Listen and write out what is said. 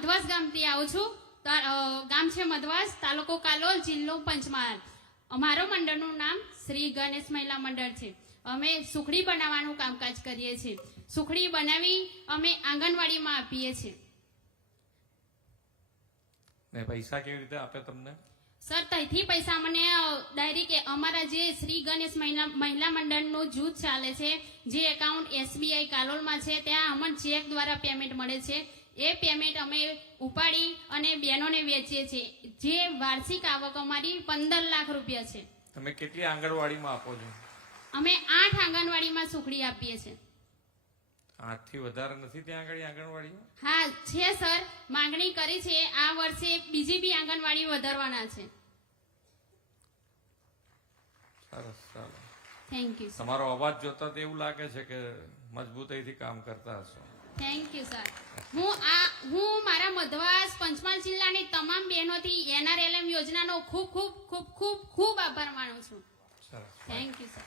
મધવાસ ગામથી આવું છું. ગામ છે મધવાસ, તાલુકો કાલોલ, જિલ્લો પંચમહાલ. અમારો મંડળનું નામ શ્રી ગણેશ મહિલા મંડળ છે. અમે સુખડી બનાવવાનું કામકાજ કરીએ છીએ. સુખડી બનાવી અમે આંગણવાડીમાં આપીએ છીએ. ને પૈસા કેવી રીતે આપે તમને? સર, ત્યાંથી પૈસા મને ડાયરેક્ટ અમારા જે શ્રી ગણેશ મહિલા મંડળનું જૂથ ચાલે છે, જે એકાઉન્ટ SBI કાલોલમાં છે, ત્યાં અમને ચેક દ્વારા પેમેન્ટ મળે છે. એ પેમેન્ટ અમે ઉપાડી અને બહેનોને વેચીએ છીએ. જે વાર્ષિક આવક અમારી 15 લાખ રૂપિયા છે. તમે કેટલી આંગણવાડીમાં આપો છો? અમે 8 આંગણવાડીમાં સુખડી આપીએ છીએ. 8 થી વધારે નથી ત્યાં આગળ આંગણવાડીમાં? હા છે સર, માંગણી કરી છે. આ વર્ષે બીજી બી આંગણવાડી વધારવાના છે. સરસ, ચાલો. Thank you. તમારો અવાજ જોતા તો એવું લાગે છે કે મજબૂતાઈથી કામ કરતા હશો. Thank you sir. હું મારા મધવાસ પંચમહાલ જિલ્લાની તમામ બહેનોથી NRLM યોજનાનો ખૂબ ખૂબ ખૂબ ખૂબ ખૂબ આભાર માનું છું. સરસ. Thank you sir.